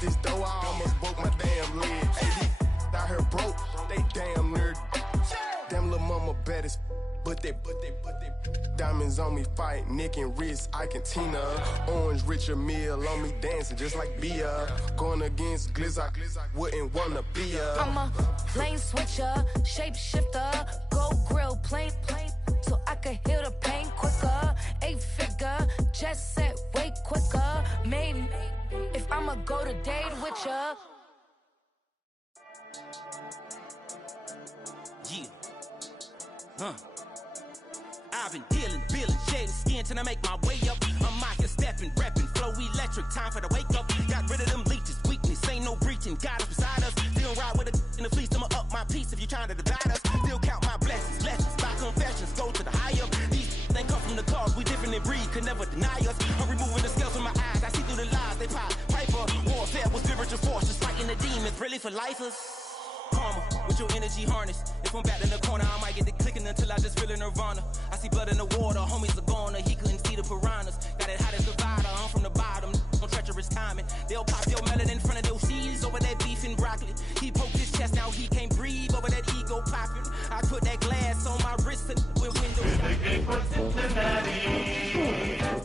this dough, I almost broke my damn leg. Hey, these out here broke, they damn nerd. Damn little mama bad as but they diamonds on me fight, neck and wrist, I can Tina. Orange Richard Mill on me dancing just like Bia. Going against Glizz, wouldn't wanna be a. I'm a lane switcher, shapeshifter, go grill, plain, so I can heal the pain quicker. 8-figure, just set way quicker. Maybe if I'ma go to date with ya. Yeah. I've been dealing, shedding skin till I make my way up. I'm out here stepping, repping, flow electric, time for the wake up. Got rid of them leeches, weakness, ain't no breaching. God is beside us, still ride with a in the fleece. I'ma up my piece if you're trying to divide us. Still count my blessings, lessons, by confessions, go to the higher. These they come from the cause, we different in breed, could never deny us. I'm removing the scales from my eyes, I see through the lies, they pop. Piper, warfare with spiritual forces, fighting the demons, really for lifers. Karma, with your energy harness. If I'm back in the corner, I might get the clicking until I just feel a nirvana. I see blood in the water, homies are gone, he couldn't see the piranhas. Got it hot as divider, I'm from the bottom, on treacherous timing. They'll pop your melon in front of those seeds over that beef and broccoli. He poked his chest, now he can't breathe over that ego popping. I put that glass on my wrist with windows.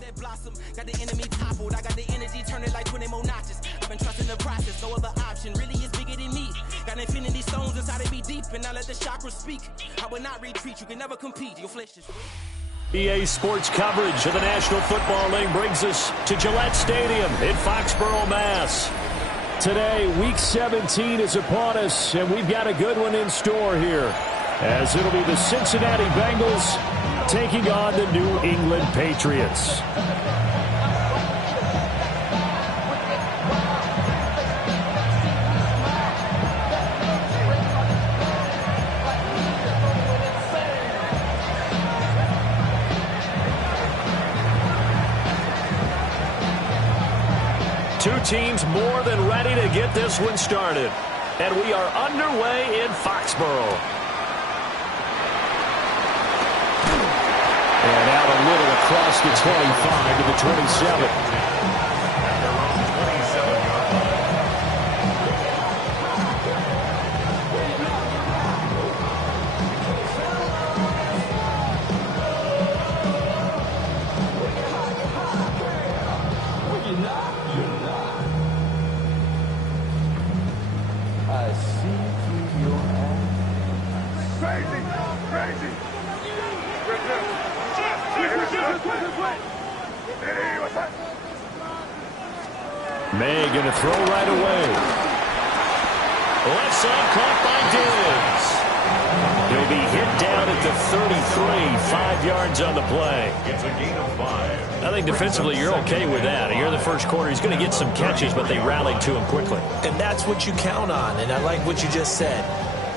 That blossom, got the enemy toppled. I got the energy, turn it like 20 more notches. I've been trusting the process, no other option really is bigger than me. Got infinity stones inside of me deep, and I let the chakras speak. I will not retreat, you can never compete, your flesh is weak. EA Sports coverage of the National Football League brings us to Gillette Stadium in Foxborough, Mass. Today, Week 17 is upon us, and we've got a good one in store here, as it'll be the Cincinnati Bengals taking on the New England Patriots. Two teams more than ready to get this one started. And we are underway in Foxborough. And out a little across the 25 to the 27. May going to throw right away. Left side caught by Diggs. He'll be hit down at the 33, 5 yards on the play. It's a gain of 5. I think defensively you're okay with that. Here in the first quarter, he's going to get some catches, but they rallied to him quickly. And that's what you count on, and I like what you just said.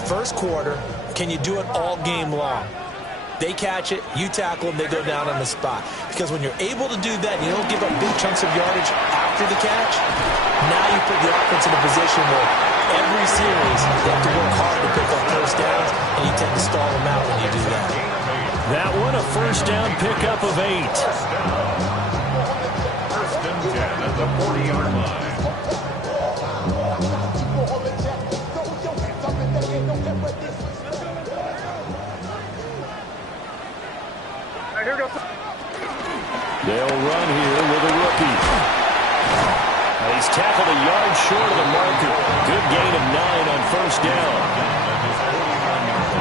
First quarter, can you do it all game long? They catch it, you tackle them, they go down on the spot. Because when you're able to do that, you don't give up big chunks of yardage after the catch, now you put the offense in a position where every series they have to work hard to pick up first downs, and you tend to stall them out when you do that. That one, a first down pickup of 8. First and 10 at the 40-yard line. They'll run here with a rookie. He's tackled a yard short of the marker. Good gain of 9 on first down.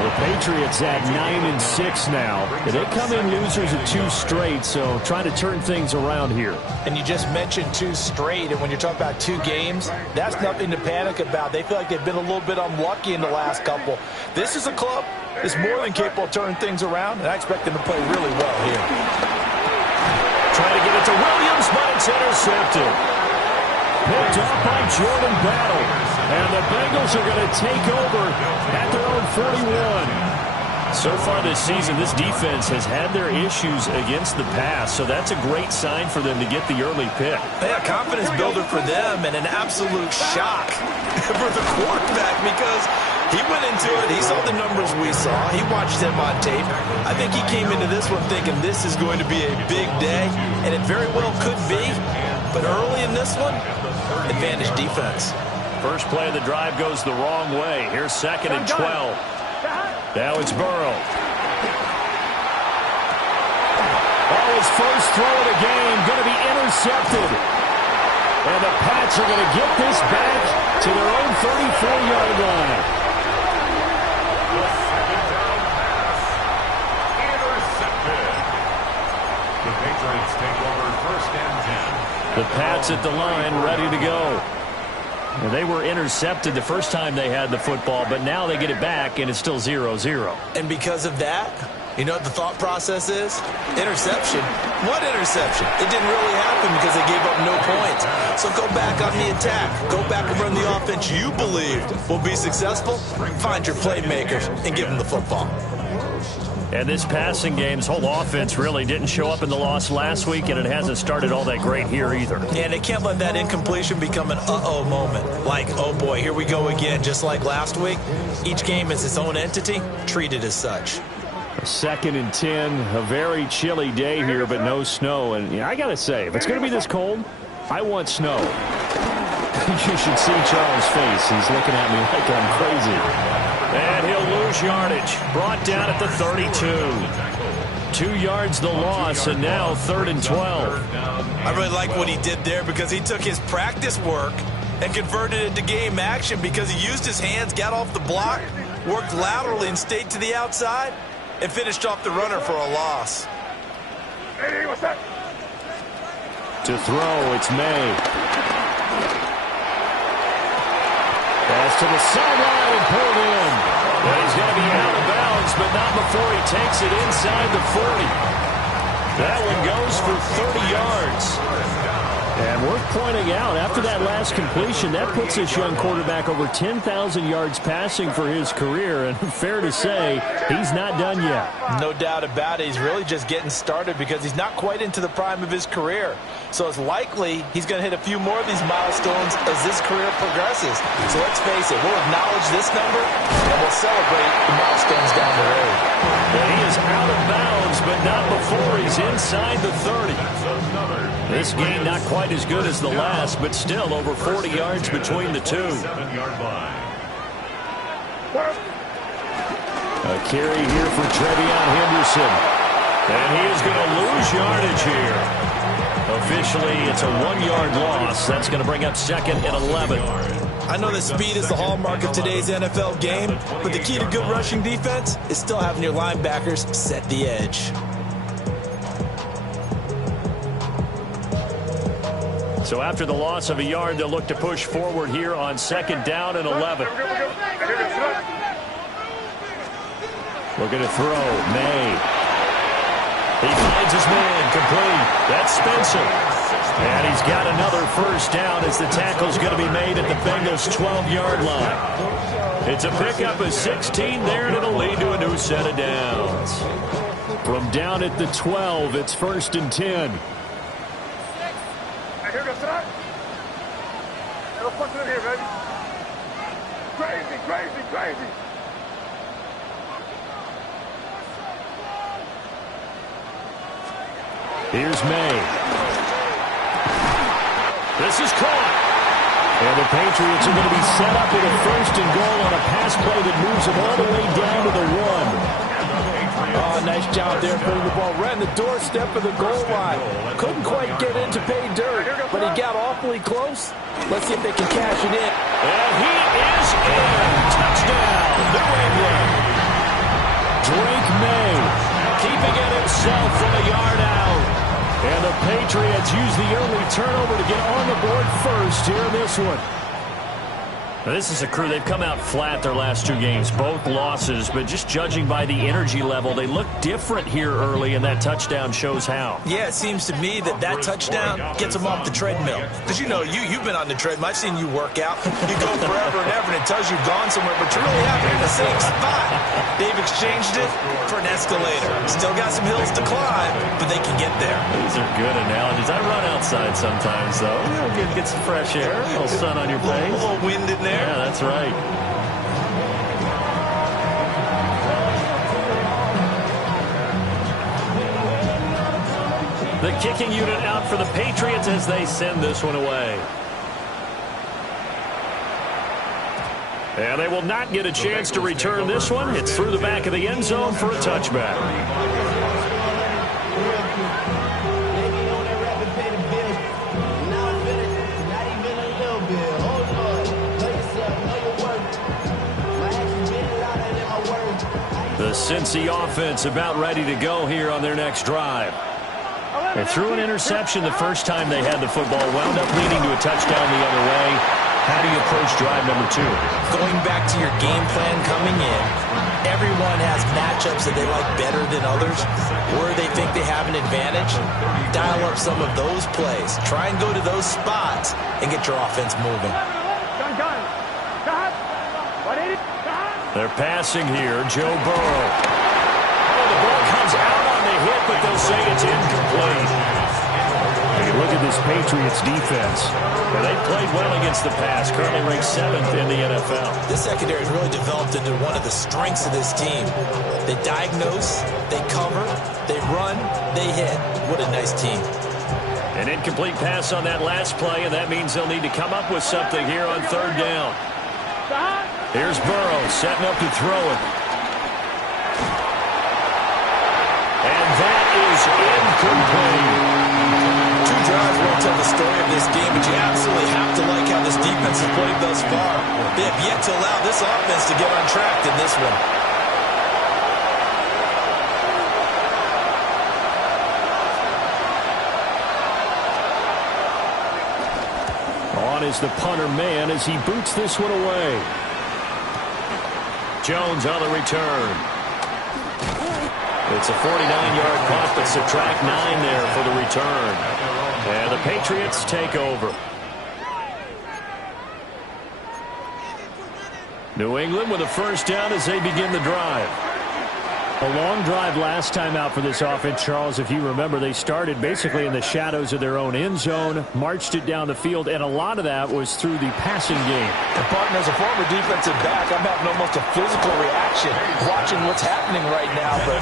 The Patriots at 9-6 now. They come in losers of 2 straight, so trying to turn things around here. And you just mentioned 2 straight, and when you're talking about 2 games, that's nothing to panic about. They feel like they've been a little bit unlucky in the last couple. This is a club that's more than capable of turning things around, and I expect them to play really well here. Trying to get it to Williams, but it's intercepted. Picked up by Jordan Battle. And the Bengals are going to take over at their own 41. So far this season, this defense has had their issues against the pass, so that's a great sign for them to get the early pick. Yeah, confidence builder for them, and an absolute shock for the quarterback because he went into it. He saw the numbers we saw. He watched him on tape. I think he came into this one thinking this is going to be a big day, and it very well could be. But early in this one, advantage defense. First play of the drive goes the wrong way. Here's 2nd and 12. Now it's Burrow. Oh, his first throw of the game going to be intercepted. And the Pats are going to get this back to their own 34-yard line. The second down pass. Intercepted. The Patriots take over 1st and 10. The Pats at the line, ready to go. And they were intercepted the first time they had the football, but now they get it back, and it's still 0-0. And because of that, you know what the thought process is? Interception. What interception? It didn't really happen because they gave up no points. So go back on the attack. Go back and run the offense you believed will be successful. Find your playmakers and give them the football. And this passing game's whole offense really didn't show up in the loss last week, and it hasn't started all that great here either. And they can't let that incompletion become an uh-oh moment. Like, oh boy, here we go again, just like last week. Each game is its own entity, treated as such. 2nd and 10, a very chilly day here, but no snow. And I got to say, if it's going to be this cold, I want snow. You should see Charles' face. He's looking at me like I'm crazy. And he'll lose yardage. Brought down at the 32. 2 yards the loss, and now 3rd and 12. I really like what he did there because he took his practice work and converted it to game action because he used his hands, got off the block, worked laterally and stayed to the outside, and finished off the runner for a loss. Hey, what's that? To throw, it's May. Pass to the sideline and pulled in. But he's going to be out of bounds, but not before he takes it inside the 40. That one goes for 30 yards. And worth pointing out, after that last completion, that puts this young quarterback over 10,000 yards passing for his career. And fair to say, he's not done yet. No doubt about it. He's really just getting started because he's not quite into the prime of his career. So it's likely he's going to hit a few more of these milestones as this career progresses. So let's face it, we'll acknowledge this number and we'll celebrate the milestones down the road. And he is out of bounds, but not before he's inside the 30. This game not quite as good as the last, but still over 40 yards between the two. 7-yard line. A carry here for Trevion Henderson. And he is going to lose yardage here. Officially, it's a 1-yard loss. That's going to bring up 2nd and 11. I know that speed is the hallmark of today's NFL game, but the key to good rushing defense is still having your linebackers set the edge. So after the loss of a yard, they'll look to push forward here on 2nd down and 11. Looking to throw. May. He finds his man. Complete. That's Spencer. And he's got another first down as the tackle's going to be made at the Bengals' 12-yard line. It's a pickup of 16 there, and it'll lead to a new set of downs. From down at the 12, it's 1st and 10. Here goes that. It'll put it in here, baby. Crazy, crazy, crazy. Here's May. This is caught. And the Patriots are going to be set up with a 1st and goal on a pass play that moves them all the way down to the 1. Oh, nice job there putting the ball right in the doorstep of the goal line. Couldn't quite get in to pay dirt, but he got awfully close. Let's see if they can cash it in. And he is in. Touchdown, New England. Drake May keeping it himself from a yard out. And the Patriots use the early turnover to get on the board first here in this one. Now, this is a crew, they've come out flat their last 2 games, both losses, but just judging by the energy level, they look different here early, and that touchdown shows how. Yeah, it seems to me that touchdown gets them off the treadmill. Because, you know, you've been on the treadmill. I've seen you work out. You go forever and ever, and it tells you you've gone somewhere, but you really haven't in the same spot. They've exchanged it for an escalator. Still got some hills to climb, but they can get there. These are good analogies. I run outside sometimes, though. Get some fresh air, a little sun on your face. A little wind in there. Yeah, that's right. The kicking unit out for the Patriots as they send this one away. And they will not get a chance to return this one. It's through the back of the end zone for a touchback. The Cincy offense about ready to go here on their next drive. They threw an interception the first time they had the football, wound up leading to a touchdown the other way. How do you approach drive number 2? Going back to your game plan coming in, everyone has matchups that they like better than others, where they think they have an advantage. Dial up some of those plays. Try and go to those spots and get your offense moving. They're passing here. Joe Burrow. Oh, the ball comes out on the hit, but they'll say it's incomplete. Take a look at this Patriots defense. Well, they played well against the pass, currently ranked 7th in the NFL. This secondary has really developed into one of the strengths of this team. They diagnose, they cover, they run, they hit. What a nice team. An incomplete pass on that last play, and that means they'll need to come up with something here on 3rd down. Here's Burrow setting up to throw it. And that is incomplete. 2 drives won't tell the story of this game, but you absolutely have to like how this defense has played thus far. They have yet to allow this offense to get on track in this one. On is the punter man as he boots this one away. Jones on the return. It's a 49-yard punt, but subtract 9 there for the return. And the Patriots take over. New England with a first down as they begin the drive. A long drive last time out for this offense, Charles. If you remember, they started basically in the shadows of their own end zone, marched it down the field, and a lot of that was through the passing game. And partner, as a former defensive back, I'm having almost a physical reaction watching what's happening right now. But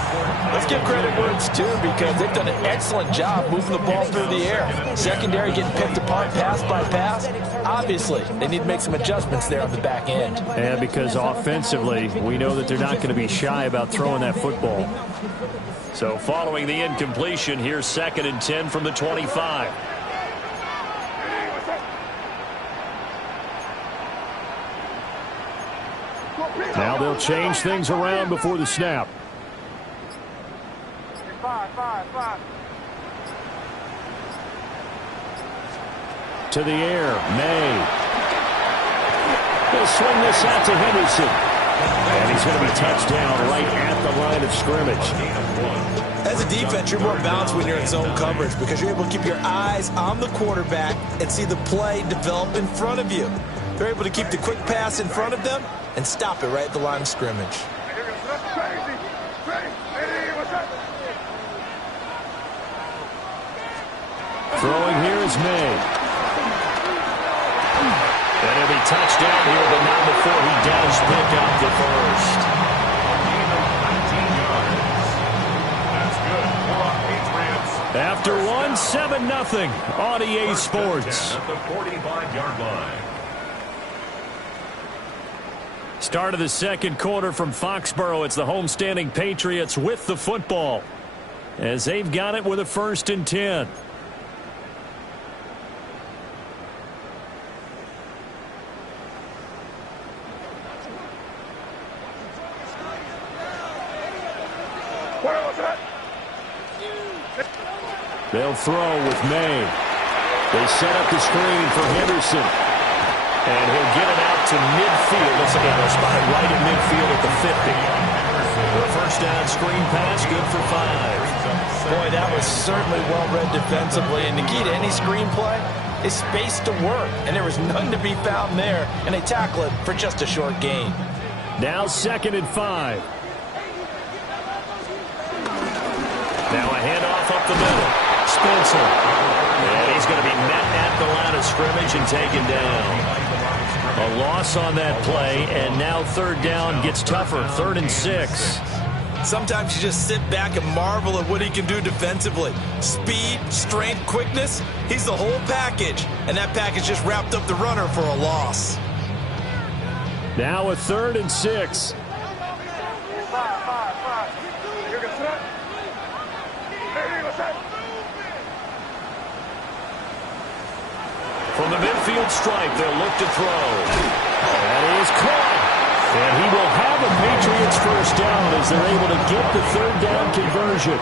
let's give credit where it's due, because they've done an excellent job moving the ball through the air. Secondary getting picked apart pass by pass. Obviously, they need to make some adjustments there on the back end. And because offensively, we know that they're not going to be shy about throwing that football. So following the incompletion, here's 2nd and 10 from the 25. Now they'll change things around before the snap. To the air, May. He'll swing this out to Henderson. And he's going to be touched down right at the line of scrimmage. As a defense, you're more balanced when you're in zone coverage, because you're able to keep your eyes on the quarterback and see the play develop in front of you. They're able to keep the quick pass in front of them and stop it right at the line of scrimmage. Throwing here is May. And he'll be touched down here, but not before he does pick up the first. After one, 7-0 on EA Sports. At the 45-yard line. Start of the 2nd quarter from Foxborough. It's the homestanding Patriots with the football, as they've got it with a 1st and 10. They'll throw with May. They set up the screen for Henderson. And he'll get it out to midfield. Once again, they'll spot it right at midfield at the 50. The first down screen pass, good for 5. Boy, that was certainly well-read defensively. And the key to any screen play is space to work. And there was none to be found there. And they tackle it for just a short gain. Now 2nd and 5. Now a handoff up the middle. Spencer. And he's going to be met at the line of scrimmage and taken down. A loss on that play, and now 3rd down gets tougher. 3rd and 6. Sometimes you just sit back and marvel at what he can do defensively. Speed, strength, quickness, he's the whole package. And that package just wrapped up the runner for a loss. Now a 3rd and 6. From the midfield stripe, they'll look to throw. That is caught. And he will have a Patriots first down as they're able to get the 3rd down conversion.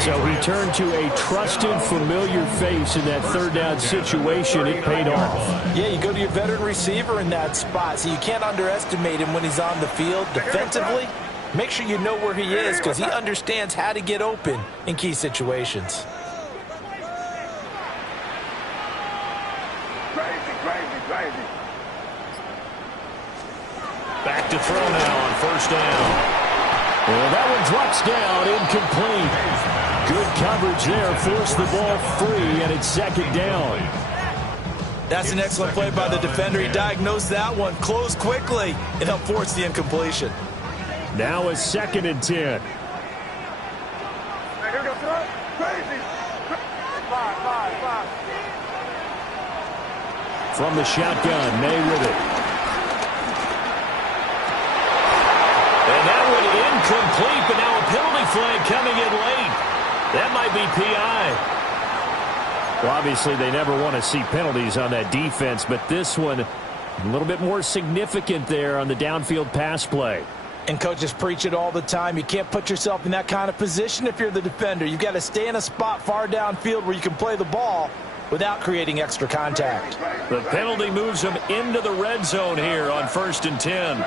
So he turned to a trusted, familiar face in that 3rd down situation. It paid off. Yeah, you go to your veteran receiver in that spot, so you can't underestimate him when he's on the field defensively. Make sure you know where he is because he understands how to get open in key situations. Back to throw now on 1st down. Well, that one drops down, incomplete. Good coverage there, forced the ball free, and it's 2nd down. That's an excellent play by the defender. He diagnosed that one, closed quickly, and helped force the incompletion. Now a 2nd and 10. From the shotgun, May with it. And that one incomplete, but now a penalty flag coming in late. That might be PI. Well, obviously, they never want to see penalties on that defense, but this one, a little bit more significant there on the downfield pass play. And coaches preach it all the time. You can't put yourself in that kind of position if you're the defender. You've got to stay in a spot far downfield where you can play the ball without creating extra contact. The penalty moves them into the red zone here on 1st and 10.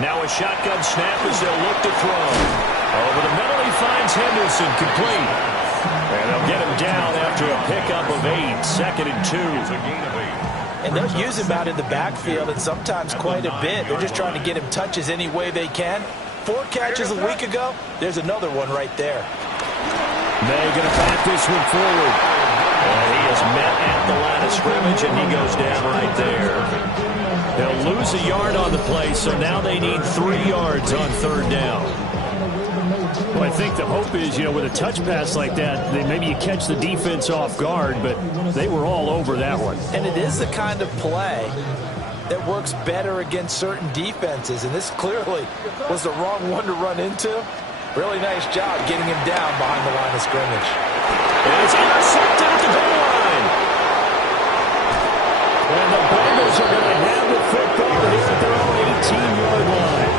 Now a shotgun snap as they'll look to throw. Over the middle, he finds Henderson, complete. And they'll get him down after a pickup of 8, 2nd and 2. And they'll use him out in the backfield, and sometimes quite a bit. They're just trying to get him touches any way they can. 4 catches a week ago. There's another one right there. May going to back this one forward. And he is met at the line of scrimmage, and he goes down right there. They'll lose a yard on the play, so now they need 3 yards on 3rd down. Well, I think the hope is, with a touch pass like that, maybe you catch the defense off guard, but they were all over that one. And it is the kind of play that works better against certain defenses, and this clearly was the wrong one to run into. Really nice job getting him down behind the line of scrimmage. And it's intercepted at the goal line. And the Bengals are going to have the football here at their own 18-yard line.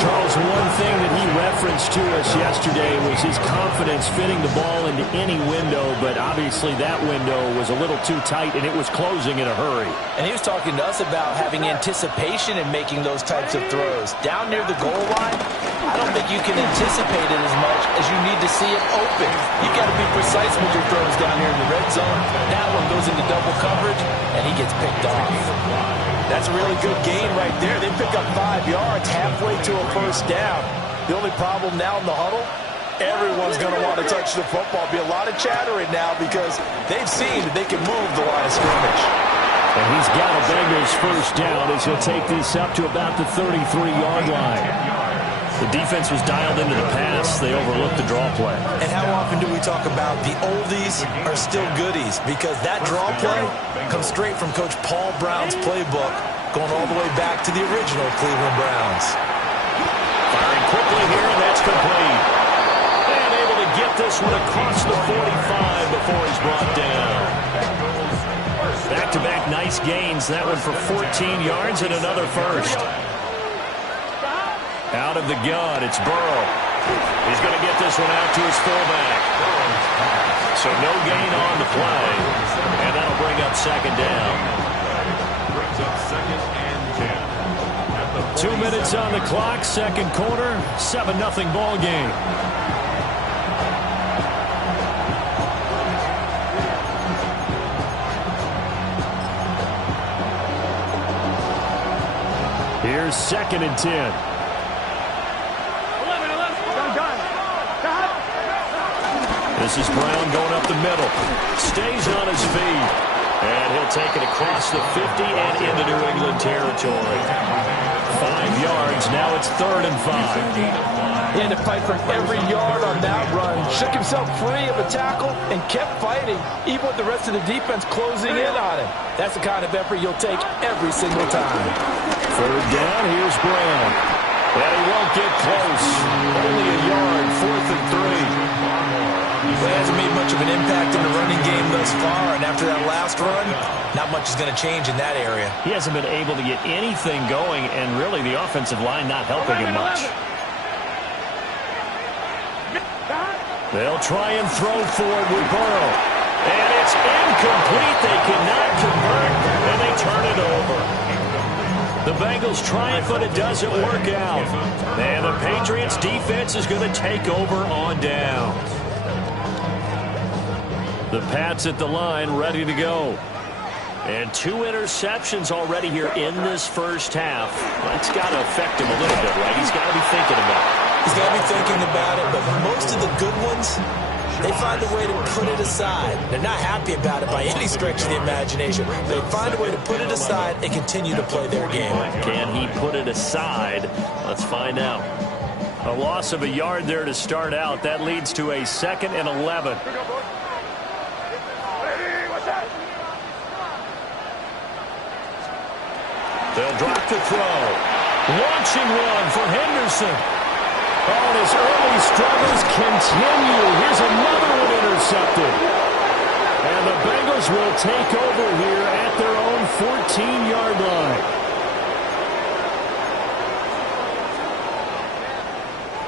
Charles, one thing that he referenced to us yesterday was his confidence fitting the ball into any window, but obviously that window was a little too tight, and it was closing in a hurry. And he was talking to us about having anticipation in making those types of throws. Down near the goal line, I don't think you can anticipate it as much as you need to see it open. You got to be precise with your throws down here in the red zone. That one goes into double coverage, and he gets picked off. That's a really good gain right there. They pick up 5 yards halfway to a first down. The only problem now in the huddle, everyone's going to want to touch the football. Be a lot of chattering now because they've seen that they can move the line of scrimmage. And he's got a Bengals first down as he'll take this up to about the 33-yard line. The defense was dialed into the pass. They overlooked the draw play. And how often do we talk about the oldies are still goodies? Because that draw play comes straight from Coach Paul Brown's playbook, going all the way back to the original Cleveland Browns. Firing quickly here, and that's complete. And able to get this one across the 45 before he's brought down. Back-to-back nice gains. That one for 14 yards and another first. Out of the gun, it's Burrow. He's going to get this one out to his fullback. So no gain on the play. And that'll bring up 2nd down. Brings up 2nd and 10. 2 minutes on the clock, 2nd quarter, 7-0 ball game. Here's 2nd and 10. This is Brown going up the middle. Stays on his feet. And he'll He'll take it across the 50 and into New England territory. 5 yards. Now it's 3rd and 5. He had to fight for every yard on that run. Shook himself free of a tackle and kept fighting, even with the rest of the defense closing in on him. That's the kind of effort you'll take every single time. 3rd down. Here's Brown. And he won't get close. Only a yard. 4th and 3. Well, he hasn't made much of an impact in the running game thus far, and after that last run, not much is going to change in that area. He hasn't been able to get anything going, and really the offensive line not helping him much. They'll try and throw forward with Burrow. And it's incomplete. They cannot convert, and they turn it over. The Bengals triumph, but it doesn't work out. And the Patriots defense is going to take over on downs. The Pats at the line, ready to go. And 2 interceptions already here in this first half. That's got to affect him a little bit, right? He's got to be thinking about it. He's got to be thinking about it, but most of the good ones, they find a way to put it aside. They're not happy about it by any stretch of the imagination. They find a way to put it aside and continue to play their game. Can he put it aside? Let's find out. A loss of a yard there to start out. That leads to a 2nd and 11. They'll drop the throw. Launching one for Henderson. Oh, and his early struggles continue. Here's another one intercepted. And the Bengals will take over here at their own 14-yard line.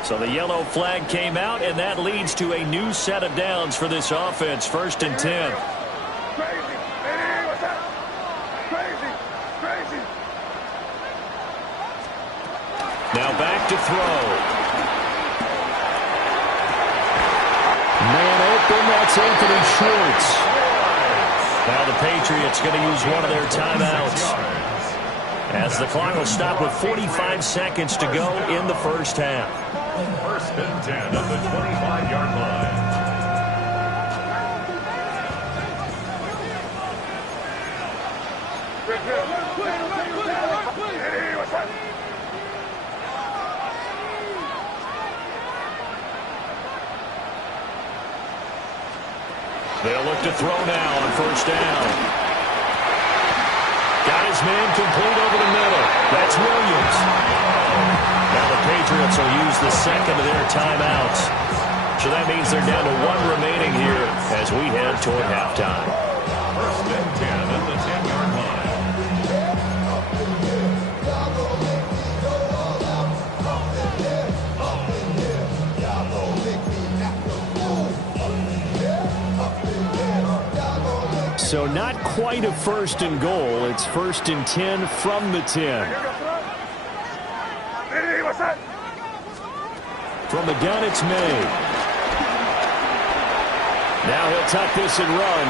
So the yellow flag came out, and that leads to a new set of downs for this offense. 1st and 10. Now back to throw. Man open, that's Anthony Schwartz. Now the Patriots going to use one of their timeouts, as the clock will stop with 45 seconds to go in the first half. 1st and 10 at the 25-yard line. They'll look to throw now on 1st down. Got his man complete over the middle. That's Williams. Now the Patriots will use the 2nd of their timeouts. So that means they're down to 1 remaining here as we head toward halftime. 1st and 10 at the 10-yard line. So not quite a 1st and goal. It's 1st and 10 from the 10. From the gun, it's May. Now he'll tuck this and run.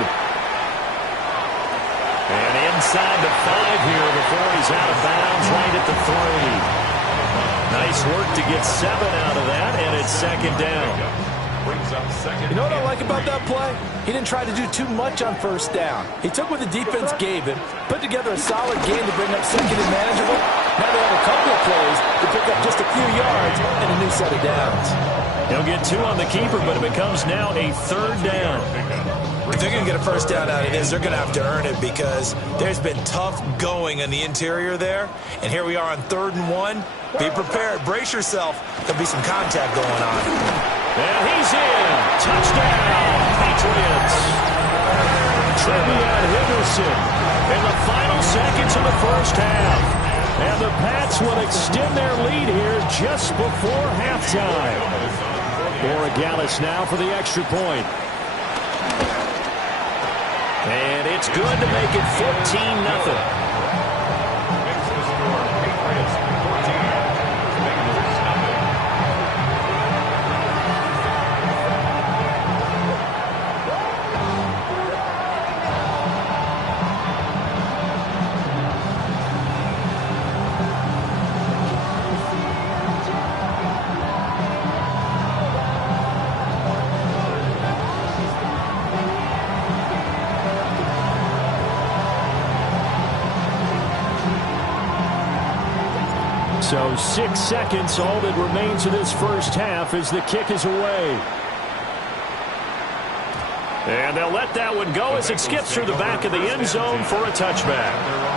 And inside the 5 here before he's out of bounds, right at the 3. Nice work to get 7 out of that, and it's 2nd down. You know what I like about that play? He didn't try to do too much on 1st down. He took what the defense gave him, put together a solid game to bring up 2nd and manageable. Now they have a couple of plays to pick up just a few yards and a new set of downs. He'll get 2 on the keeper, but it becomes now a 3rd down. If they're going to get a 1st down out of this, they're going to have to earn it, because there's been tough going in the interior there. And here we are on 3rd and 1. Be prepared. Brace yourself. There'll be some contact going on. And he's in. Touchdown, Patriots. Trevion Henderson in the final seconds of the first half. And the Pats will extend their lead here just before halftime. Borregales now for the extra point. And it's good to make it 14-0. So 6 seconds, all that remains of this first half as the kick is away. And they'll let that one go as it skips through the back of the end zone for a touchback.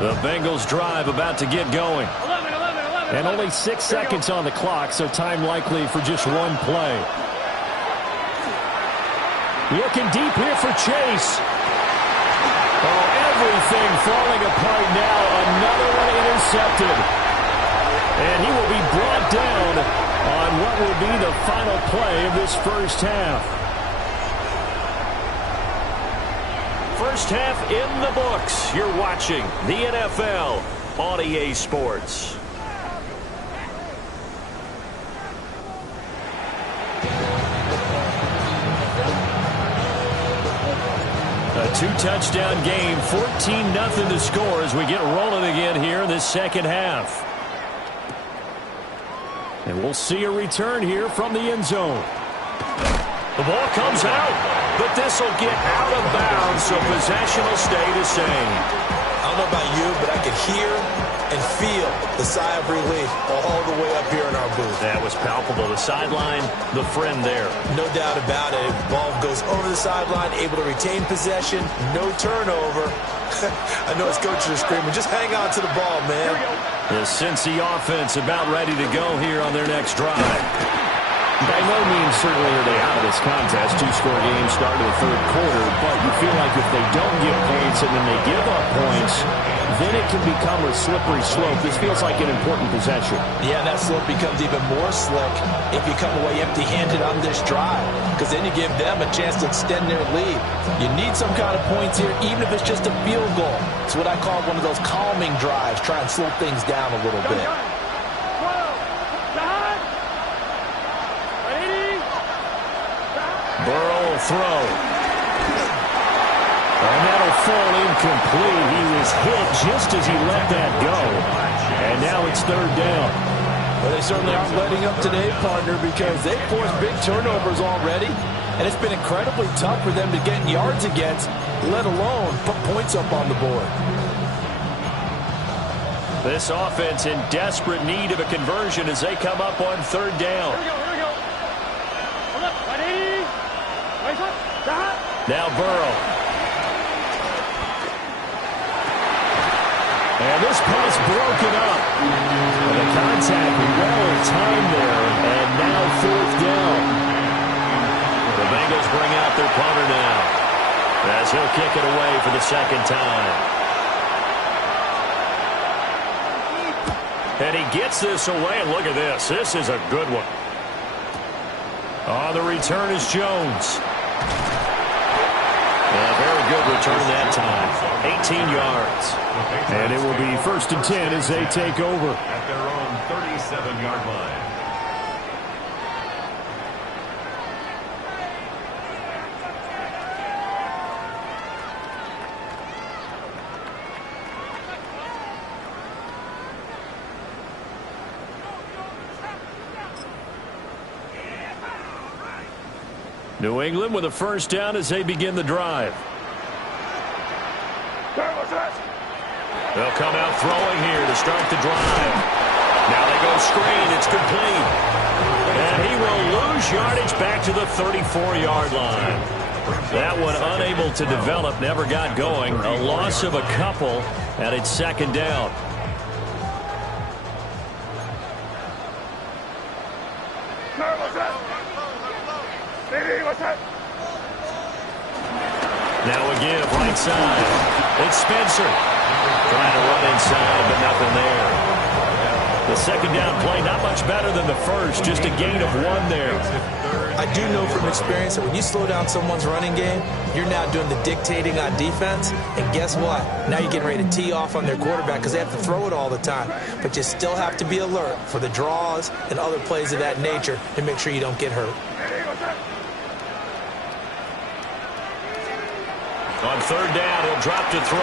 The Bengals drive about to get going. 11. And only 6 seconds on the clock, so time likely for just one play. Looking deep here for Chase. Oh, everything falling apart now. Another one intercepted. And he will be brought down on what will be the final play of this first half. First half in the books. You're watching the NFL on EA Sports. A two-touchdown game, 14-0 to score as we get rolling again here in this second half. And we'll see a return here from the end zone. The ball comes out, but this will get out of bounds, so possession will stay the same. I don't know about you, but I could hear and feel the sigh of relief all the way up here in our booth. That was palpable. The sideline, the friend there. No doubt about it. The ball goes over the sideline, able to retain possession, no turnover. I know his coaches are screaming, just hang on to the ball, man. The Cincy offense about ready to go here on their next drive. By no means certainly are they out of this contest. Two-score game start of the third quarter, but you feel like if they don't get points and then they give up points, then it can become a slippery slope. This feels like an important possession. Yeah, that slope becomes even more slick if you come away empty-handed on this drive, because then you give them a chance to extend their lead. You need some kind of points here, even if it's just a field goal. It's what I call one of those calming drives, try and slow things down a little bit. Burrow will throw. And that'll fall incomplete. He was hit just as he let that go. And now it's third down. Well, they certainly aren't letting up today, partner, because they've forced big turnovers already. And it's been incredibly tough for them to get yards against, let alone put points up on the board. This offense in desperate need of a conversion as they come up on third down. Now Burrow. And this pass broken up. And the contact well timed there. And now fourth down. The Bengals bring out their punter now, as he'll kick it away for the second time. And he gets this away. And look at this. This is a good one. On the return is Jones. A very good return that time. 18 yards. And it will be 1st and 10 as they take over. At their own 37-yard line. New England with a first down as they begin the drive. They'll come out throwing here to start the drive. Now they go screen. It's complete. And he will lose yardage back to the 34-yard line. That one unable to develop, never got going. A loss of a couple, and it's second down. Now a give right side. It's Spencer. Trying to run inside, but nothing there. The second down play, not much better than the first. Just a gain of one there. I do know from experience that when you slow down someone's running game, you're now doing the dictating on defense. And guess what? Now you're getting ready to tee off on their quarterback because they have to throw it all the time. But you still have to be alert for the draws and other plays of that nature to make sure you don't get hurt. On third down, he'll drop to throw.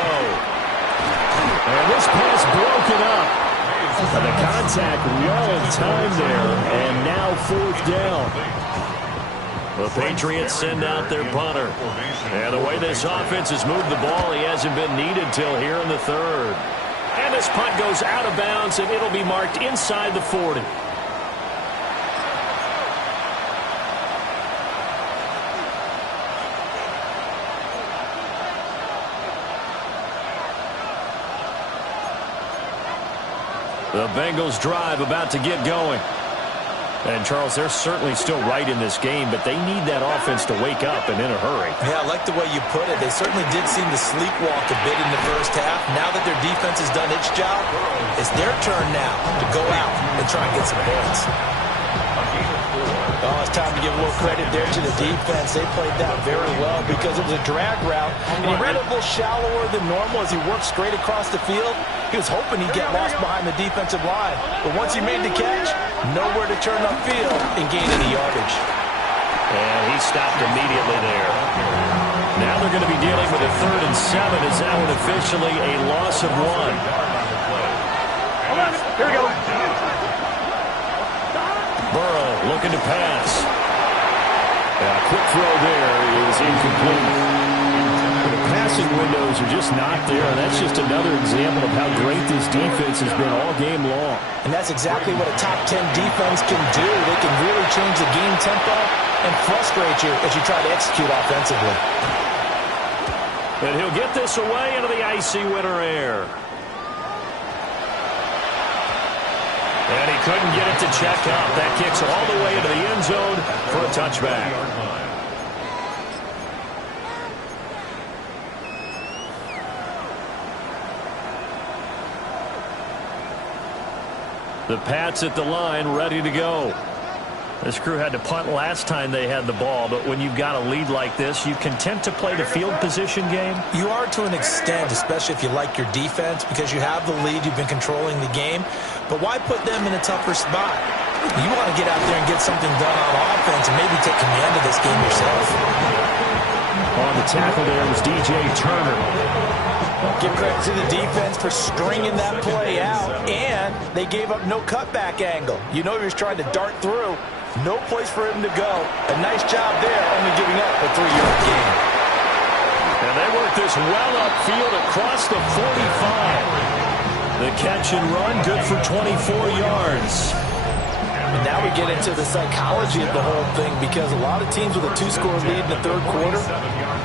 And this pass broken up. And the contact well timed there, and now 4th down. The Patriots send out their punter. And the way this offense has moved the ball, he hasn't been needed till here in the 3rd. And this punt goes out of bounds, and it'll be marked inside the 40. The Bengals drive about to get going. And, Charles, they're certainly still right in this game, but they need that offense to wake up and in a hurry. Yeah, I like the way you put it. They certainly did seem to sleepwalk a bit in the first half. Now that their defense has done its job, it's their turn now to go out and try and get some points. Oh, it's time to give a little credit there to the defense. They played that very well because it was a drag route, and he ran a little shallower than normal as he worked straight across the field. He was hoping he'd get lost behind the defensive line, but once he made the catch, nowhere to turn upfield and gain any yardage. And he stopped immediately there. Now they're going to be dealing with a 3rd and 7 as that one officially a loss of 1. Here we go. Burrow looking to pass. A quick throw there is incomplete. The passing windows are just not there, and that's just another example of how great this defense has been all game long. And that's exactly what a top 10 defense can do. They can really change the game tempo and frustrate you as you try to execute offensively. And he'll get this away into the icy winter air. And he couldn't get it to check out. That kicks all the way into the end zone for a touchback. The Pats at the line, ready to go. This crew had to punt last time they had the ball, but when you've got a lead like this, you content to play the field position game? You are to an extent, especially if you like your defense, because you have the lead, you've been controlling the game. But why put them in a tougher spot? You want to get out there and get something done on offense and maybe take command of this game yourself. On the tackle there was DJ Turner. Give credit to the defense for stringing that play out, and they gave up no cutback angle. You know he was trying to dart through. No place for him to go. A nice job there, only giving up a 3-yard gain. And they work this well upfield across the 45. The catch and run, good for 24 yards. And now we get into the psychology of the whole thing, because a lot of teams with a 2-score lead in the 3rd quarter,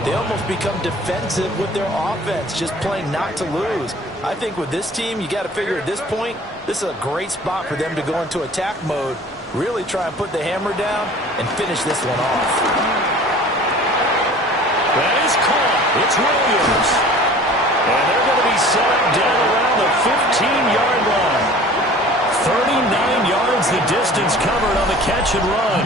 they almost become defensive with their offense, just playing not to lose. I think with this team, you got to figure at this point, this is a great spot for them to go into attack mode, really try and put the hammer down and finish this one off. That is caught. It's Williams. And they're going to be set up down around the 15-yard line. 39 yards the distance covered on the catch and run.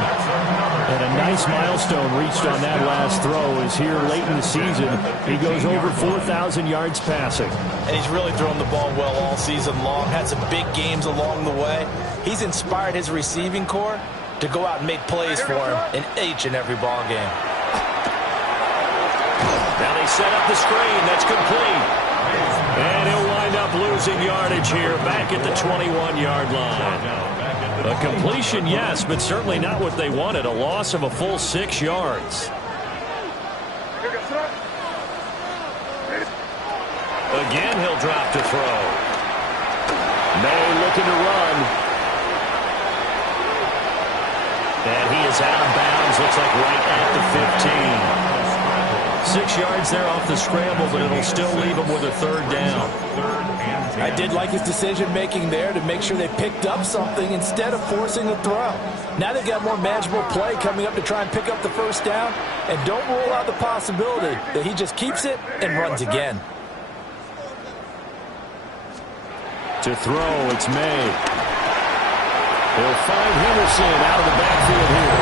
And a nice milestone reached on that last throw is here late in the season. He goes over 4,000 yards passing. And he's really thrown the ball well all season long. Had some big games along the way. He's inspired his receiving corps to go out and make plays for him in each and every ball game. Now they set up the screen. That's complete. And he'll wind up losing yardage here back at the 21-yard line. A completion, yes, but certainly not what they wanted. A loss of a full 6 yards. Again, he'll drop to throw. May looking to run. And he is out of bounds. Looks like right at the 15. 6 yards there off the scramble, but it'll still leave him with a 3rd down. I did like his decision-making there to make sure they picked up something instead of forcing a throw. Now they've got more manageable play coming up to try and pick up the 1st down, and don't rule out the possibility that he just keeps it and runs again. To throw, it's May. He'll find Henderson out of the backfield here.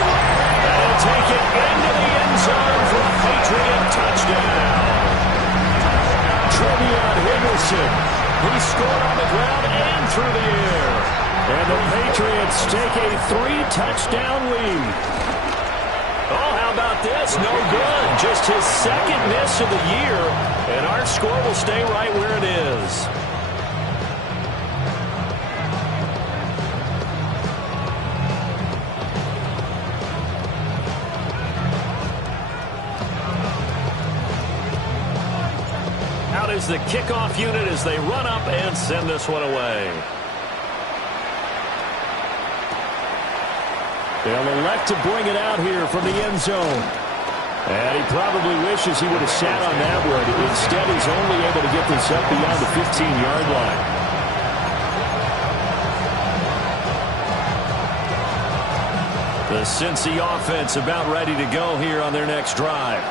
And take it into the end zone for a Patriot touchdown. Trevion Henderson. He scored on the ground and through the air. And the Patriots take a 3-touchdown lead. Oh, how about this? No good. Just his second miss of the year, and our score will stay right where it is. Out is the kickoff unit as they run up and send this one away. They'll elect to bring it out here from the end zone. And he probably wishes he would have sat on that one. Instead, he's only able to get this up beyond the 15-yard line. The Cincy offense about ready to go here on their next drive.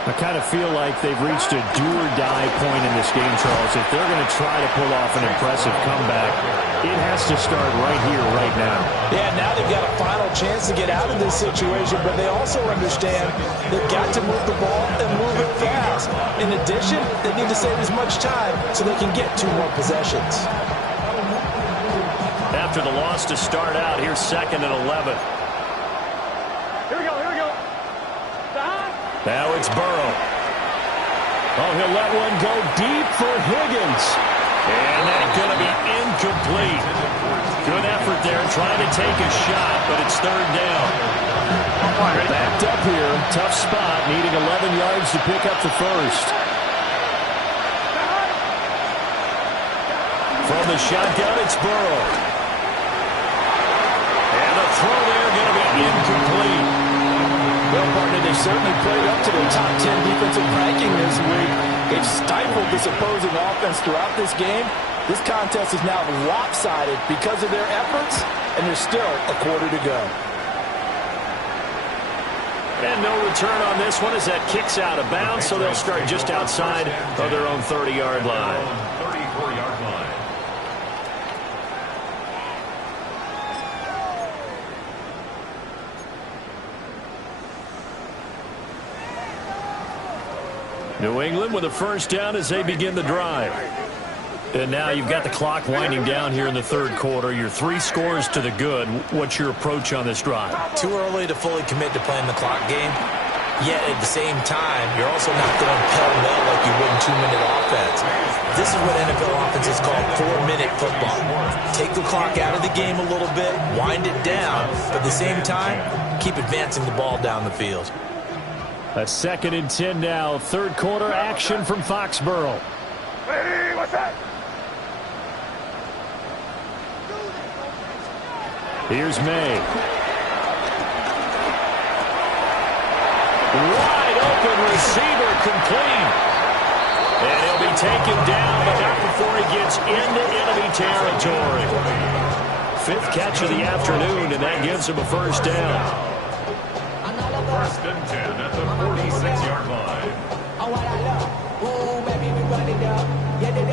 I kind of feel like they've reached a do-or-die point in this game, Charles. If they're going to try to pull off an impressive comeback, it has to start right here, right now. Yeah, now they've got a final chance to get out of this situation, but they also understand they've got to move the ball and move it fast. In addition, they need to save as much time so they can get 2 more possessions. After the loss to start out, here's 2nd and 11. Now it's Burrow. Oh, he'll let one go deep for Higgins. And that's going to be incomplete. Good effort there trying to take a shot, but it's 3rd down. Backed up here. Tough spot, needing 11 yards to pick up the first. From the shotgun, it's Burrow. And the throw there going to be incomplete. Well, partner, they certainly played up to their top 10 defensive ranking this week. They've stifled this opposing offense throughout this game. This contest is now lopsided because of their efforts, and there's still a quarter to go. And no return on this one as that kicks out of bounds, so they'll start just outside of their own 30-yard line. 34-yard line. New England with a first down as they begin the drive. And now you've got the clock winding down here in the 3rd quarter. Your 3 scores to the good. What's your approach on this drive? Too early to fully commit to playing the clock game. Yet at the same time, you're also not going pell-mell like you would in 2-minute offense. This is what NFL offenses call 4-minute football. Take the clock out of the game a little bit, wind it down, but at the same time, keep advancing the ball down the field. A 2nd and 10 now. 3rd quarter action from Foxborough. Hey, what's that? Here's May. Wide open receiver complete. And he'll be taken down, but not before he gets into enemy territory. 5th catch of the afternoon, and that gives him a first down. 1st and 10 at the 46-yard line.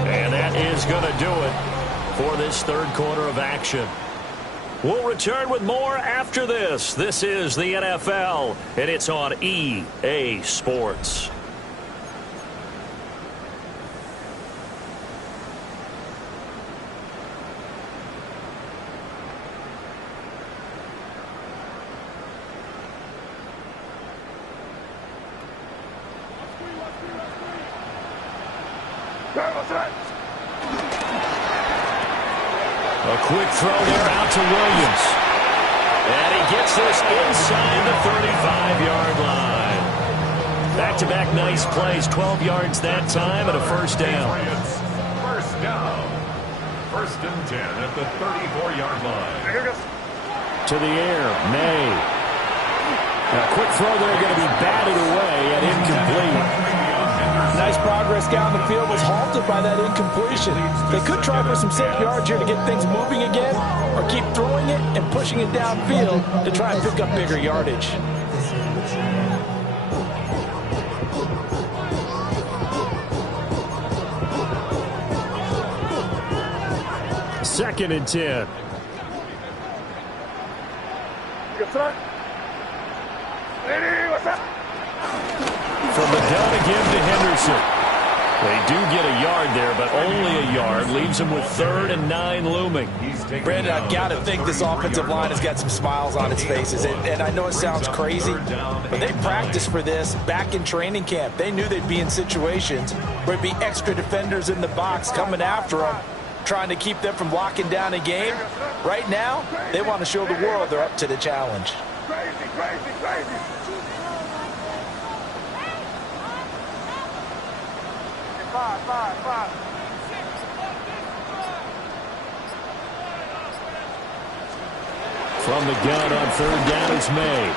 And that is going to do it for this 3rd quarter of action. We'll return with more after this. This is the NFL, and it's on EA Sports. A quick throw there out to Williams. And he gets this inside the 35-yard line. Back-to-back nice plays. 12 yards that time and a first down. First down. 1st and 10 at the 34-yard line. To the air, May. A quick throw there going to be batted away and incomplete. Nice progress down the field was halted by that incompletion. They could try for some safe yards here to get things moving again, or keep throwing it and pushing it downfield to try and pick up bigger yardage. 2nd and 10. From the gun again to Henderson. They do get a yard there, but only a yard. Leaves them with 3rd and 9 looming. Brandon, I've got to think this offensive line has got some smiles on its faces. And I know it sounds crazy, but they practiced for this back in training camp. They knew they'd be in situations where there'd be extra defenders in the box coming after them, trying to keep them from locking down a game. Right now, they want to show the world they're up to the challenge. Crazy. Five. From the gun on 3rd down is May.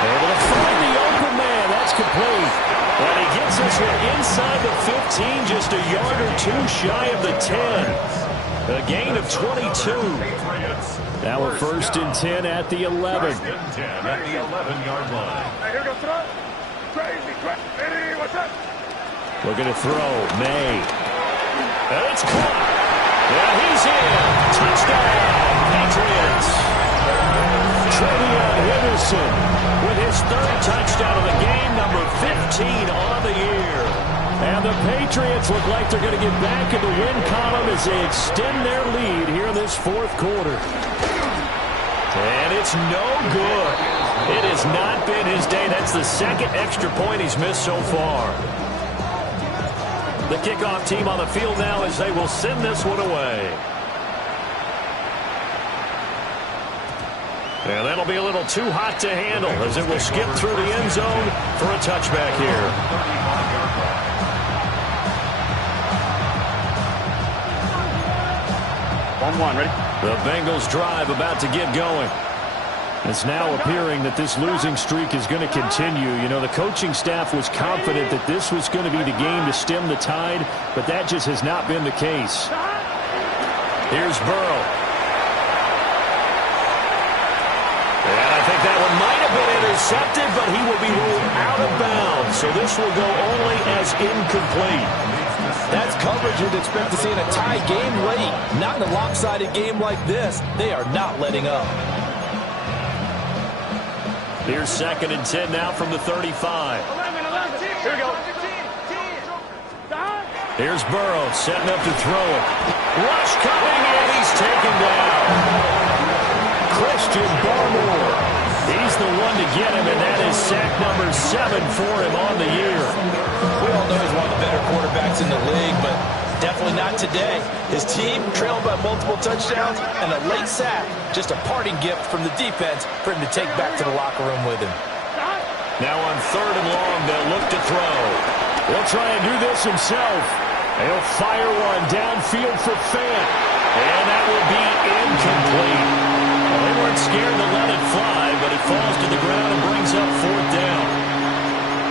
Able to find the open man. That's complete. And he gets this one inside the 15, just a yard or 2 shy of the 10. A gain of 22. Now we're 1st and 10 at the 11. 1st and 10 at the 11-yard line. Hey, here we go, throw. Crazy. Hey, what's up? Looking to throw. May. And it's caught. Yeah, he's in. Touchdown, Patriots. Travion Henderson with his 3rd touchdown of the game, number 15 on the year. And the Patriots look like they're going to get back in the win column as they extend their lead here in this 4th quarter. And it's no good. It has not been his day. That's the 2nd extra point he's missed so far. The kickoff team on the field now as they will send this one away. And that'll be a little too hot to handle as it will skip through the end zone for a touchback here. 1-1, ready? The Bengals drive about to get going. It's now appearing that this losing streak is going to continue. You know, the coaching staff was confident that this was going to be the game to stem the tide, but that just has not been the case. Here's Burrow. And I think that one might have been intercepted, but he will be ruled out of bounds. So this will go only as incomplete. That's coverage you'd expect to see in a tie game late. Not in a lopsided game like this. They are not letting up. Here's 2nd and 10 now from the 35. 11. Here we go. Here's Burrow setting up to throw it. Rush coming, and he's taken down. Christian Barmore. He's the one to get him, and that is sack number 7 for him on the year. We all know he's one of the better quarterbacks in the league, but definitely not today. His team trailed by multiple touchdowns and a late sack. Just a parting gift from the defense for him to take back to the locker room with him. Now on 3rd and long, they'll look to throw. He'll try and do this himself. He'll fire one downfield for Fant. And that will be incomplete. Well, they weren't scared to let it fly, but it falls to the ground and brings up 4th down.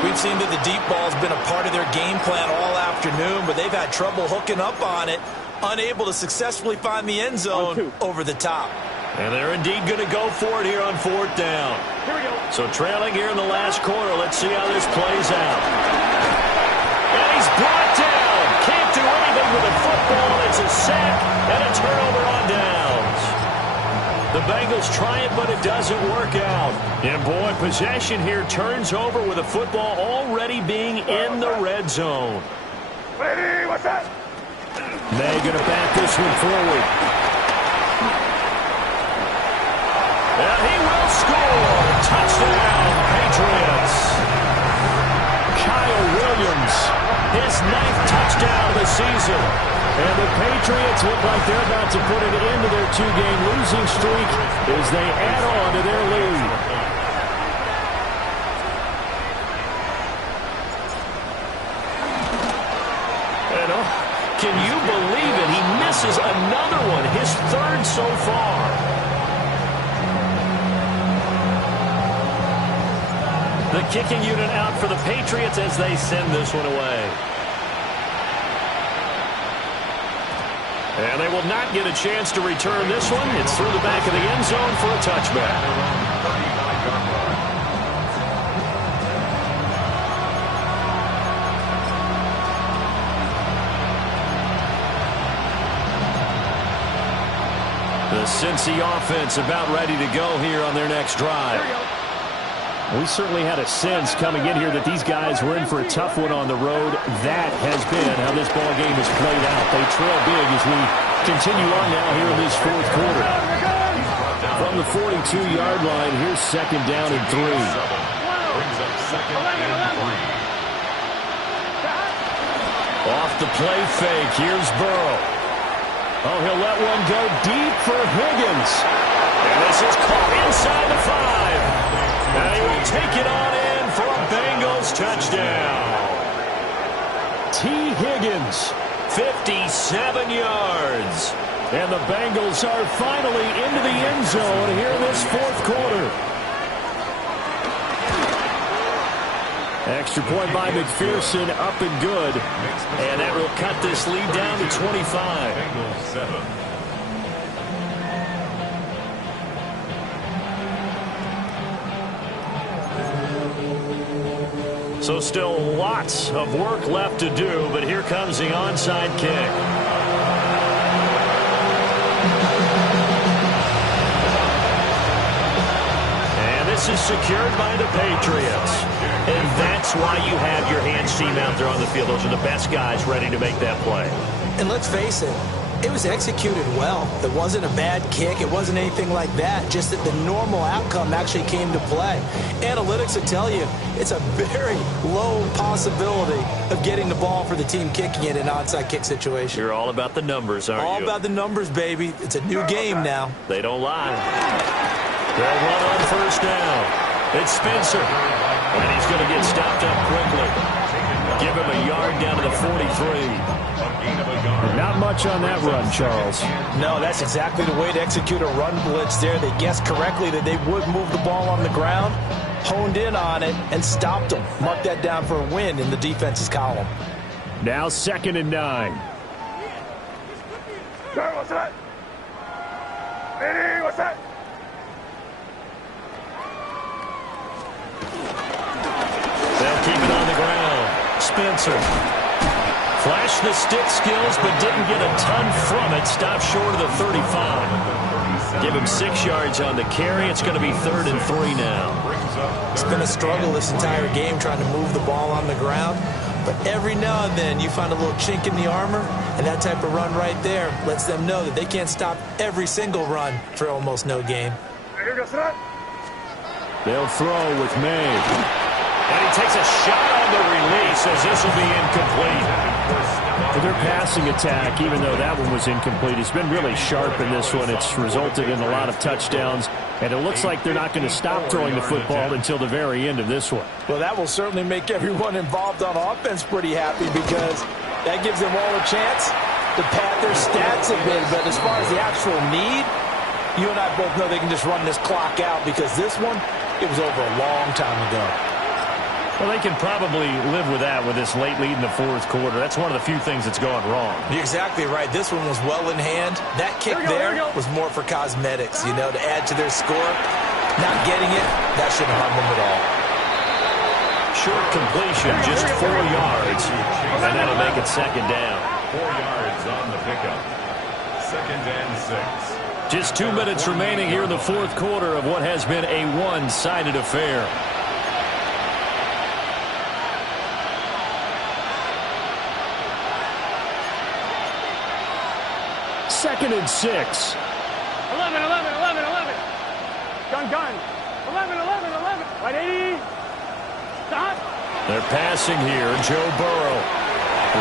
We've seen that the deep ball has been a part of their game plan all afternoon, but they've had trouble hooking up on it, unable to successfully find the end zone over the top. And they're indeed going to go for it here on 4th down. Here we go. So trailing here in the last quarter, let's see how this plays out. And he's brought down. Can't do anything with the football. It's a sack and a turnover on downs. The Bengals try it, but it doesn't work out. And boy, possession here turns over with the football already being in the red zone. Ready, what's that? May going to back this one forward. And he will score. Touchdown, Patriots. Kyle Williams, his 9th touchdown of the season. And the Patriots look like they're about to put an end to their 2-game losing streak as they add on to their lead. And can you believe it? He misses another one, his 3rd so far. The kicking unit out for the Patriots as they send this one away. And they will not get a chance to return this one. It's through the back of the end zone for a touchback. The Cincy offense about ready to go here on their next drive. We certainly had a sense coming in here that these guys were in for a tough one on the road. That has been how this ball game has played out. They trail big as we continue on now here in this fourth quarter. From the 42-yard line, here's second down and 3. Brings up second and 3. Off the play fake, here's Burrow. Oh, he'll let one go deep for Higgins. And this is caught inside the 5. And he will take it on in for a Bengals touchdown. T. Higgins, 57 yards. And the Bengals are finally into the end zone here in this fourth quarter. Extra point by McPherson, up and good. And that will cut this lead down to 25. Bengals 7. So still lots of work left to do, but here comes the onside kick. And this is secured by the Patriots. And that's why you have your hands team out there on the field. Those are the best guys ready to make that play. And let's face it, it was executed well. It wasn't a bad kick. It wasn't anything like that. Just that the normal outcome actually came to play. Analytics will tell you it's a very low possibility of getting the ball for the team kicking it in an onside kick situation. You're all about the numbers, aren't you? All about the numbers, baby. It's a new game now. They don't lie. They'll run on first down. It's Spencer. And he's going to get stopped up quickly. Give him a yard down to the 43. Not much on that run, Charles. No, that's exactly the way to execute a run blitz there. They guessed correctly that they would move the ball on the ground, honed in on it, and stopped them. Mark that down for a win in the defense's column. Now 2nd and 9. Sir, what's that? Hey, what's that? They'll keep it on the ground. Spencer. Flashed the stick skills, but didn't get a ton from it. Stopped short of the 35. Give him 6 yards on the carry. It's going to be 3rd and 3 now. It's been a struggle this entire game trying to move the ball on the ground. But every now and then you find a little chink in the armor, and that type of run right there lets them know that they can't stop every single run for almost no gain. They'll throw with May. And he takes a shot on the release as this will be incomplete. For their passing attack, even though that one was incomplete, has been really sharp in this one. It's resulted in a lot of touchdowns, and it looks like they're not going to stop throwing the football until the very end of this one. Well, that will certainly make everyone involved on offense pretty happy because that gives them all a chance to pad their stats a bit. But as far as the actual need, you and I both know they can just run this clock out because this one, it was over a long time ago. Well, they can probably live with that with this late lead in the fourth quarter. That's one of the few things that's gone wrong. You're exactly right. This one was well in hand. That kick there was more for cosmetics, you know, to add to their score. Not getting it, that shouldn't harm them at all. Short completion, just 4 yards, and that'll make it 2nd down. 4 yards on the pickup. 2nd and 6. Just 2 minutes remaining here in the fourth quarter of what has been a one-sided affair. 2nd and 6. 11. Gun. 11. Right 80. Stop. They're passing here. Joe Burrow.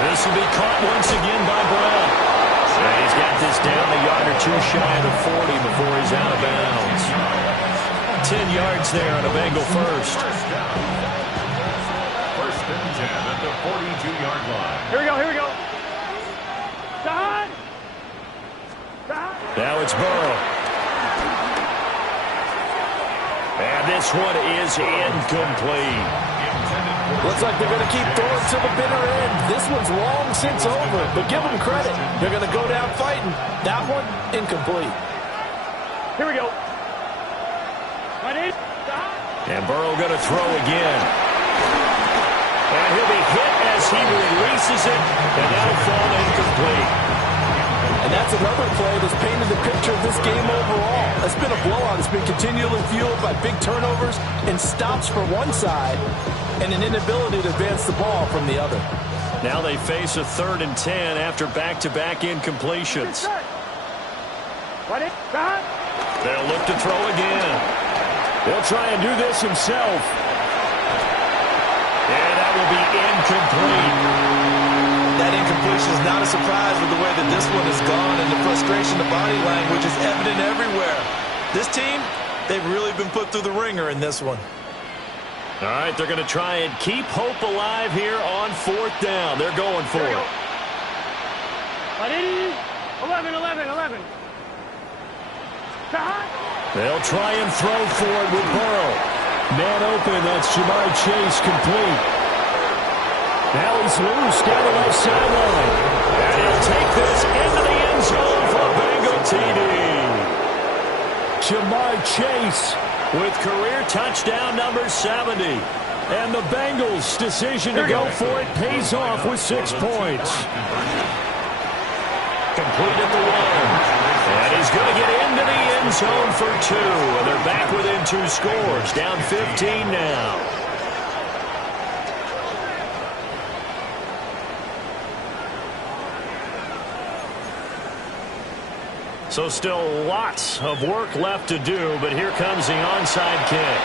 This will be caught once again by Brown. And he's got this down a yard or 2 shy of the 40 before he's out of bounds. 10 yards there on a Bengal first. 1st and 10 at the 42-yard line. Here we go. Stop. Now it's Burrow. And this one is incomplete. Looks like they're going to keep throwing to the bitter end. This one's long since over, but give them credit. They're going to go down fighting. That one, incomplete. Here we go. And Burrow going to throw again. And he'll be hit as he releases it, and that'll fall incomplete. And that's another play that's painted the picture of this game overall. It's been a blowout. It's been continually fueled by big turnovers and stops for one side and an inability to advance the ball from the other. Now they face a 3rd and 10 after back-to-back incompletions. They'll look to throw again. He'll try and do this himself. And that will be incomplete. That incompletion is not a surprise with the way that this one has gone, and the frustration, the body language is evident everywhere. This team, they've really been put through the ringer in this one. All right, they're going to try and keep hope alive here on 4th down. They're going for it. 11. They'll try and throw for it with Burrow. Man open, that's Jamar Chase complete. Now he's loose down the left sideline. And he'll take this into the end zone for a Bengal TD. Jamar Chase with career touchdown number 70. And the Bengals' decision to go for it pays off with 6 points. Complete at the 1. And he's going to get into the end zone for 2. And they're back within 2 scores. Down 15 now. So still lots of work left to do, but here comes the onside kick.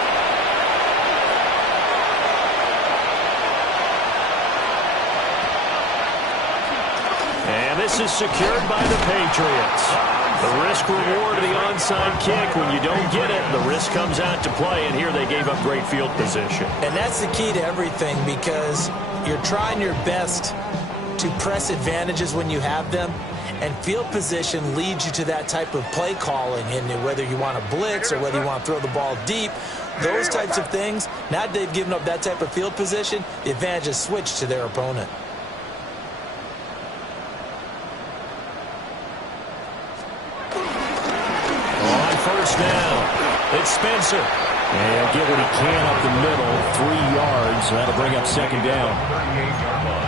And this is secured by the Patriots. The risk-reward of the onside kick, when you don't get it, the risk comes out to play, and here they gave up great field position. And that's the key to everything, because you're trying your best to press advantages when you have them, and field position leads you to that type of play calling, and whether you want to blitz or whether you want to throw the ball deep, those types of things. Now that they've given up that type of field position, the advantage is switched to their opponent. On 1st down, it's Spencer. And he'll get what he can up the middle, 3 yards. That'll bring up 2nd down.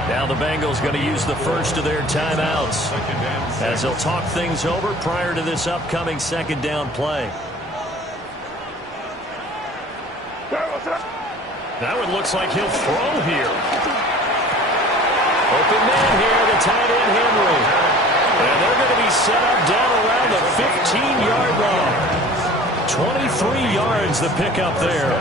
Now the Bengals going to use the first of their timeouts as they'll talk things over prior to this upcoming 2nd down play. That one looks like he'll throw here. Open man here, the tight end Henry. And they're going to be set up down around the 15-yard line. 23 yards the pickup there.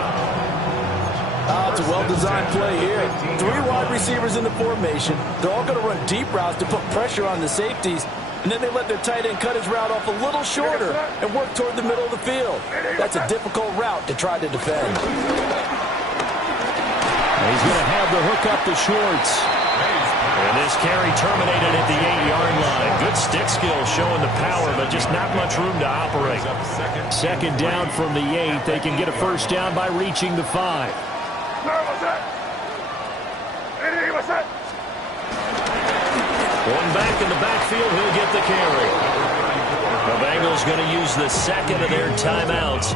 It's a well-designed play here. 3 wide receivers in the formation. They're all going to run deep routes to put pressure on the safeties, and then they let their tight end cut his route off a little shorter and work toward the middle of the field. That's a difficult route to try to defend. He's going to have the hook up to Schwartz. And this carry terminated at the 8-yard line. Good stick skill showing the power, but just not much room to operate. 2nd down from the 8. They can get a 1st down by reaching the 5. One back in the backfield, he'll get the carry. The Bengals going to use the 2nd of their timeouts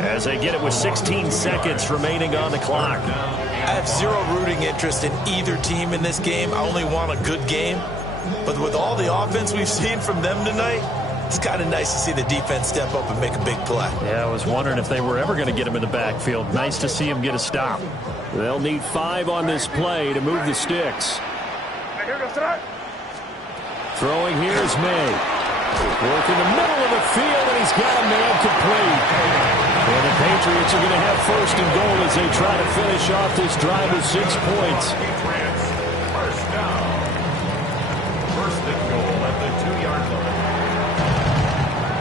as they get it with 16 seconds remaining on the clock. I have zero rooting interest in either team in this game. I only want a good game. But with all the offense we've seen from them tonight, it's kind of nice to see the defense step up and make a big play. Yeah, I was wondering if they were ever going to get him in the backfield. Nice to see him get a stop. They'll need 5 on this play to move the sticks. Throwing here is May. Work in the middle of the field, and he's got a man complete. And the Patriots are going to have 1st and goal as they try to finish off this drive with 6 points. 1st down. 1st and goal at the 2-yard line.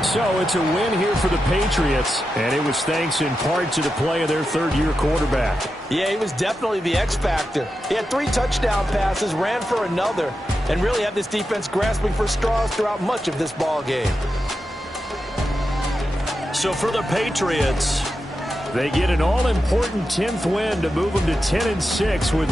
So it's a win here for the Patriots, and it was thanks in part to the play of their 3rd-year quarterback. Yeah, he was definitely the X factor. He had 3 touchdown passes, ran for another, and really had this defense grasping for straws throughout much of this ball game. So for the Patriots, they get an all-important 10th win to move them to 10-6 with